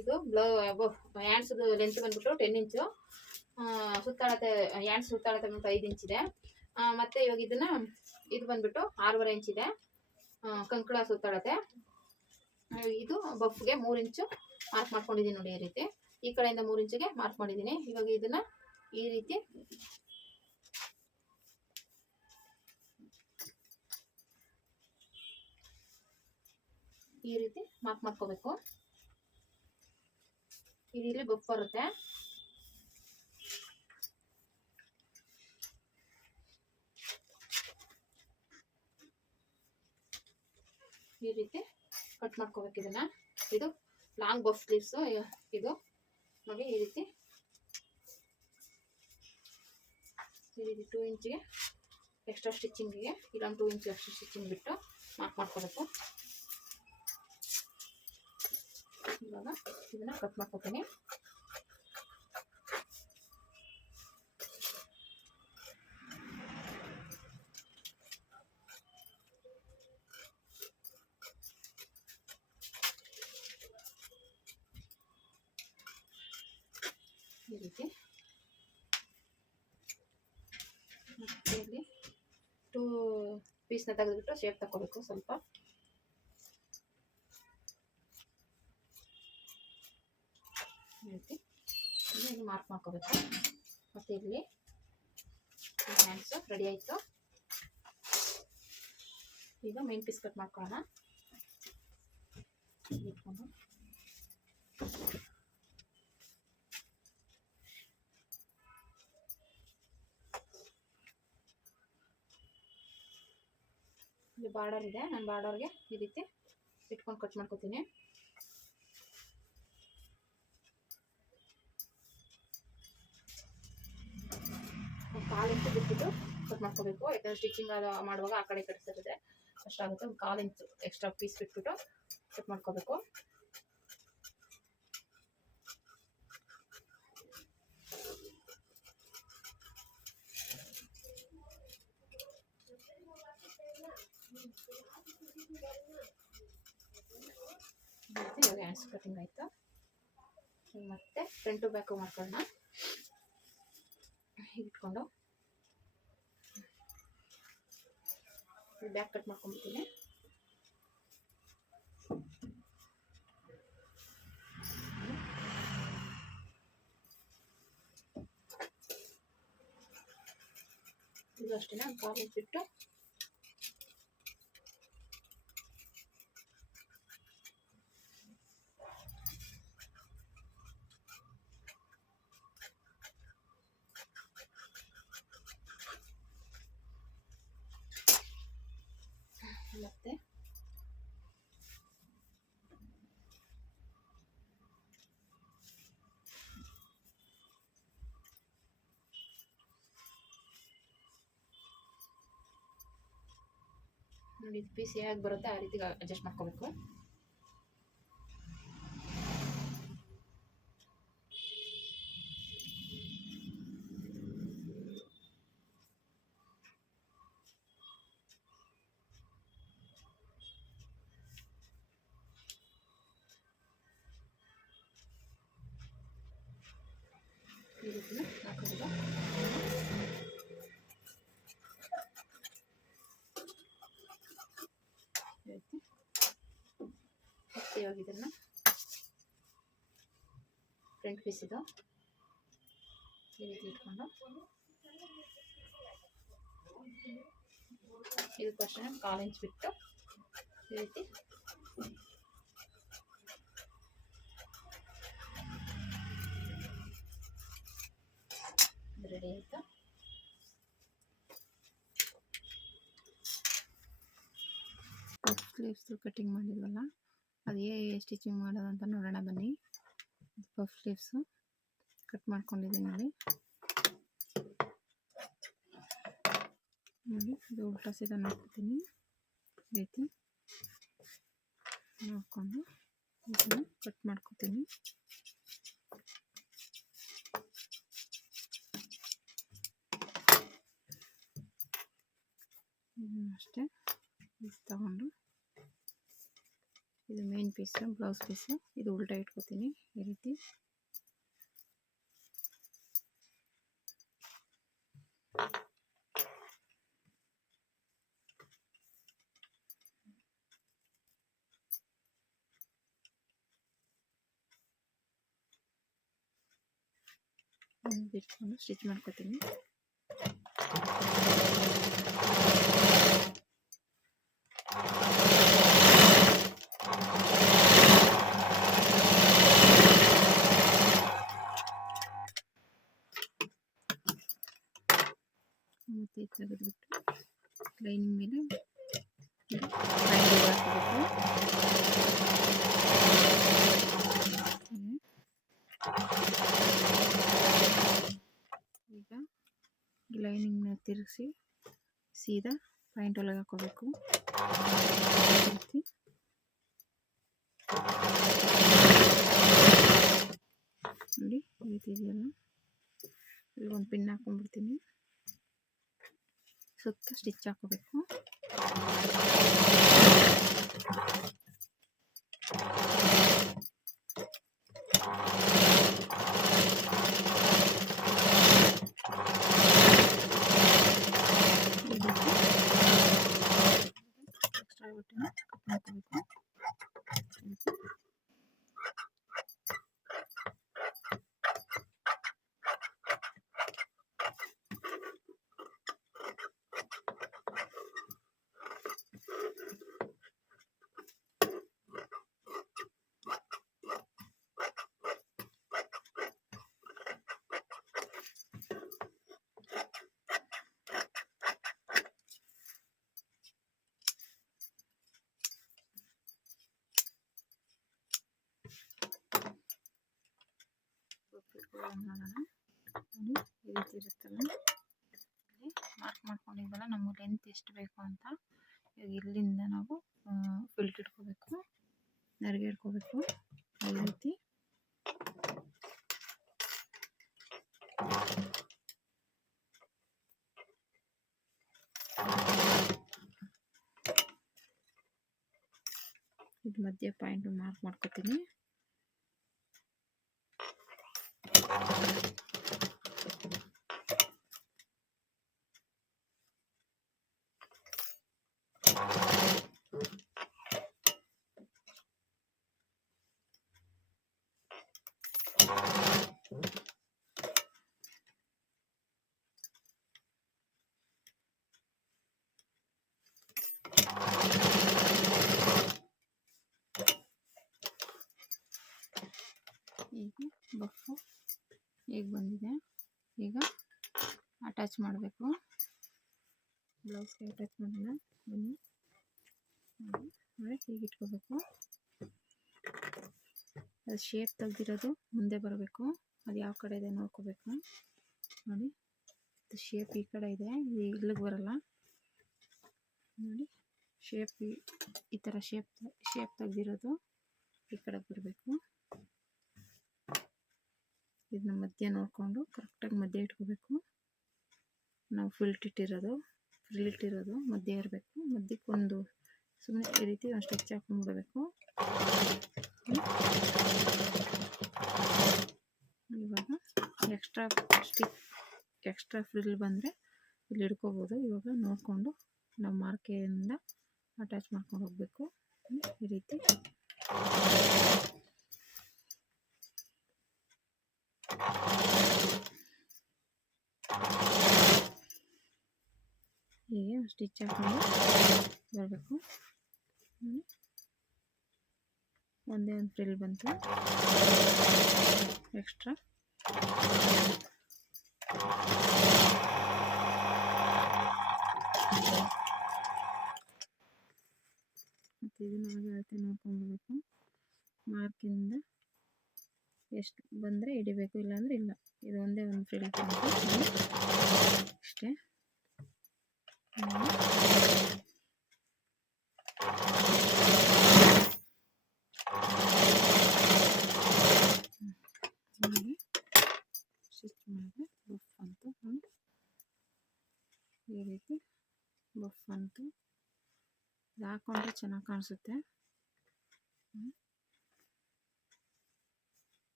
ಇದು ಹ್ಯಾಂಡ್ಸ್ದು ಲೆಂತ್ ಬಂದ್ಬಿಟ್ಟು 10 ಇಂಚು, ಸುತ್ತಳತೆ ಹ್ಯಾಂಡ್ಸ್ ಸುತ್ತಳತೆ ಬಂದ್ಬಿಟ್ಟು 5 ಇಂಚ್ ಇದೆ. ಮತ್ತು ಇವಾಗ ಇದು ಬಂದ್ಬಿಟ್ಟು 6.5 ಇಂಚ್ ಇದೆ ಕಂಕಳ ಸುತ್ತಳತೆ. ಇದು ಬಫ್ಗೆ 3 ಇಂಚು ಮಾರ್ಕ್ ಮಾಡ್ಕೊಂಡಿದ್ದೀನಿ ನೋಡಿ. ಈ ರೀತಿ ಈ ಕಡೆಯಿಂದ 3 ಇಂಚಿಗೆ ಮಾರ್ಕ್ ಮಾಡಿದ್ದೀನಿ. ಇವಾಗ ಇದನ್ನ ಈ ರೀತಿ ಮಾರ್ಕ್ ಮಾಡ್ಕೋಬೇಕು. ಇಲ್ಲಿ ಬಫ್ ಬರುತ್ತೆ. ಈ ರೀತಿ ಕಟ್ ಮಾಡ್ಕೋಬೇಕು ಇದನ್ನ. ಇದು ಲಾಂಗ್ ಬಫ್ ಸ್ಲೀವ್ಸ್. ಇದು ನೋಡಿ ಈ ರೀತಿ 2 ಇಂಚಿಗೆ ಎಕ್ಸ್ಟ್ರಾ ಸ್ಟಿಚಿಂಗಿಗೆ ಇಲ್ಲೊಂದು 2 ಇಂಚ್ ಎಕ್ಸ್ಟ್ರಾ ಸ್ಟಿಚಿಂಗ್ ಬಿಟ್ಟು ಮಾರ್ಕ್ ಮಾಡ್ಕೋಬೇಕು. ಇವಾಗ ಇದನ್ನ ಕಟ್ ಮಾಡ್ಕೋತೀನಿ. ಈ ರೀತಿ ಮತ್ತೆ ಇಲ್ಲಿ 2 ಪೀಸ್ನ ತೆಗೆದುಬಿಟ್ಟು ಶೇಪ್ ತಗೋಬೇಕು ಸ್ವಲ್ಪ. ಈ ರೀತಿ ಮಾರ್ಕ್ ಮಾಡ್ಕೋಬೇಕು. ಮತ್ತು ಇಲ್ಲಿ ಹ್ಯಾಂಡ್ಸ್ ರೆಡಿ ಆಯಿತು. ಈಗ ಮೇನ್ ಪೀಸ್ ಕಟ್ ಮಾಡ್ಕೊಳ್ಳೋಣ. ಇಟ್ಕೊಂಡು ಇಲ್ಲಿ ಬಾರ್ಡರ್ ಇದೆ. ನಾನು ಬಾರ್ಡರ್ಗೆ ಈ ರೀತಿ ಇಟ್ಕೊಂಡು ಕಟ್ ಮಾಡ್ಕೋತೀನಿ. ಕಾಲಿಂಚು ಬಿಟ್ಬಿಟ್ಟು ಕಟ್ ಮಾಡ್ಕೋಬೇಕು. ಯಾಕಂದರೆ ಸ್ಟಿಚಿಂಗ್ ಮಾಡುವಾಗ ಆ ಕಡೆ ಕಟ್ಸಿದ್ರೆ ಅಷ್ಟಾಗುತ್ತೆ. ಒಂದು 1/4 ಇಂಚು ಎಕ್ಸ್ಟ್ರಾ ಪೀಸ್ ಬಿಟ್ಬಿಟ್ಟು ಕಟ್ ಮಾಡ್ಕೋಬೇಕು. ಹ್ಯಾಂಡ್ಸ್ ಕಟಿಂಗ್ ಆಯಿತು. ಮತ್ತೆ ಫ್ರಂಟು ಬ್ಯಾಕು ಮಾಡ್ಕೊಳ್ಳೋಣ. ಇಟ್ಕೊಂಡು ಬ್ಯಾಕ್ ಕಟ್ ಮಾಡ್ಕೊಂಡ್ಬಿಡ್ತೀನಿ. ಇದು ಅಷ್ಟೇ 1/4 ಇಂಚ್ ಬಿಟ್ಟು ಮತ್ತೆ ನೋಡಿ ಪೀಸ್ ಹೇಗೆ ಬರುತ್ತೆ ಆ ರೀತಿ ಅಡ್ಜಸ್ಟ್ ಮಾಡ್ಕೋಬೇಕು. ಈ ರೀತಿ ಹಾಕೋದು. ಮತ್ತೆ ಇವಾಗ ಇದನ್ನು ಫ್ರಂಟ್ ಪೀಸ್ ಇದು ಈ ರೀತಿ ಇಟ್ಕೊಂಡು ಇದಕ್ಕಷ್ಟೇ 1/4 ಇಂಚ್ ಬಿಟ್ಟು ಈ ರೀತಿ ರೆಡಿ ಆಯಿತು. ಸ್ಲೀವ್ಸ್ ಕಟಿಂಗ್ ಮಾಡಿದ್ವಲ್ಲ ಅದು ಸ್ಟಿಚಿಂಗ್ ಮಾಡೋದು ಅಂತ ನೋಡೋಣ ಬನ್ನಿ. ಪಫ್ ಸ್ಲೀವ್ಸು ಕಟ್ ಮಾಡ್ಕೊಂಡಿದ್ದೀನಿ ನೋಡಿ. ಇದು ಉಲ್ಟಾ ಸೀದಾ ನೋಡ್ಕೊತೀನಿ. ಈ ರೀತಿ ನೋಡಿಕೊಂಡು ಇದನ್ನು ಕಟ್ ಮಾಡ್ಕೊತೀನಿ. ಅಷ್ಟೇ ತಗೊಂಡು ಇದು ಮೇನ್ ಪೀಸು, ಬ್ಲೌಸ್ ಪೀಸು. ಇದು ಉಲ್ಟಾ ಇಟ್ಕೊತೀನಿ ಈ ರೀತಿ. ಬಿಟ್ಕೊಂಡು ಸ್ಟಿಚ್ ಮಾಡ್ಕೊತೀನಿ. ಮತ್ತು ತೆಗೆದುಬಿಟ್ಟು ಲೈನಿಂಗ್ ಮೇಲೆ ಈಗ ಲೈನಿಂಗ್ನ ತಿರುಗಿಸಿ ಸೀದಾ ಪಾಯಿಂಟ್ ಒಳಗೆ ಹಾಕೋಬೇಕು. ನೋಡಿ ಈ ರೀತಿ ಇದೆಯಲ್ಲ, ಇಲ್ಲಿ ಒಂದು ಪಿನ್ ಹಾಕೊಂಡ್ಬಿಡ್ತೀನಿ. ಸುತ್ತ ಸ್ಟಿಚ್ ಹಾಕೋಬೇಕು. ಎಕ್ಸ್ಟ್ರಾ ಬಟ್ಟೆನ ಕಟ್ ಮಾಡ್ಕೋಬೇಕು. ಮಾಡೋಣ. ನೋಡಿ ಈ ರೀತಿ ಇರುತ್ತಲ್ಲ, ಇಲ್ಲಿ ಮಾರ್ಕ್ ಮಾಡ್ಕೊಂಡಿದ್ದಲ್ಲ ನಮಗೆ ಲೆಂತ್ ಎಷ್ಟು ಬೇಕು ಅಂತ. ಇವಾಗ ಇಲ್ಲಿಂದ ನಾವು ಫಿಲ್ಟ್ ಇಟ್ಕೋಬೇಕು, ನೆರಿಗೆ ಇಟ್ಕೋಬೇಕು ಈ ರೀತಿ. ಇದು ಮಧ್ಯ ಪಾಯಿಂಟ್ ಮಾರ್ಕ್ ಮಾಡ್ಕೋತೀನಿ. ಈಗ ಬಫು ಈಗ ಬಂದಿದೆ. ಈಗ ಅಟ್ಯಾಚ್ ಮಾಡಬೇಕು, ಬ್ಲೌಸ್ಗೆ ಅಟ್ಯಾಚ್ ಮಾಡೋಣ. ಬನ್ನಿ ನೋಡಿ ಹೀಗೆ ಇಟ್ಕೋಬೇಕು. ಅದು ಶೇಪ್ ತೆಗ್ದಿರೋದು ಮುಂದೆ ಬರಬೇಕು. ಅದು ಯಾವ ಕಡೆ ಇದೆ ನೋಡ್ಕೋಬೇಕು. ನೋಡಿ ಅದು ಶೇಪ್ ಈ ಕಡೆ ಇದೆ, ಇದು ಇಲ್ಲಿಗೆ ಬರಲ್ಲ. ನೋಡಿ ಶೇಪ್ ಈ ಥರ ಶೇಪ್ ತೆಗ್ದಿರೋದು ಈ ಕಡೆ ಬರಬೇಕು. ಇದನ್ನ ಮಧ್ಯ ನೋಡಿಕೊಂಡು ಕರೆಕ್ಟಾಗಿ ಮಧ್ಯ ಇಟ್ಕೋಬೇಕು. ನಾವು ಫ್ರಿಲ್ ಇಟ್ಟಿರೋದು ಮಧ್ಯ ಇರಬೇಕು. ಮಧ್ಯಕ್ಕೊಂದು ಸುಮ್ಮನೆ ಈ ರೀತಿ ಒಂದು ಸ್ಟಿಚ್ ಹಾಕೊಂಡ್ಬಿಡಬೇಕು. ಇವಾಗ ಎಕ್ಸ್ಟ್ರಾ ಫ್ರಿಲ್ ಬಂದರೆ ಇಲ್ಲಿ ಹಿಡ್ಕೋಬೋದು. ಇವಾಗ ನೋಡಿಕೊಂಡು ನಾವು ಮಾರ್ಕೆಯಿಂದ ಅಟ್ಯಾಚ್ ಮಾಡ್ಕೊಂಡು ಹೋಗಬೇಕು ಈ ರೀತಿ. ಹೀಗೆ ಸ್ಟಿಚ್ ಹಾಕೊಂಡು ಬರಬೇಕು. ಒಂದೇ ಒಂದು ಫ್ರಿಲ್ ಬಂತು ಎಕ್ಸ್ಟ್ರಾ. ಮತ್ತು ಇದನ್ನ ಅಳತೆ ನೋಡ್ಕೊಂಡ್ಬರ್ಬೇಕು. ಮಾರ್ಕಿಂದ ಎಷ್ಟು ಬಂದರೆ ಹಿಡಿಬೇಕು, ಇಲ್ಲಾಂದರೆ ಇಲ್ಲ. ಇದು ಒಂದೇ ಒಂದು ಫ್ರಿಲ್ ಬಂತು ಅಷ್ಟೇ. ಸ್ಟಿಚ್ ಮಾಡಿದ್ರೆ ಬಫ್ ಅಂತು ಈ ರೀತಿ ಬಫ್ ಅಂತು. ಇದು ಹಾಕ್ಕೊಂಡ್ರೆ ಚೆನ್ನಾಗಿ ಕಾಣಿಸುತ್ತೆ. ಹ್ಮ್.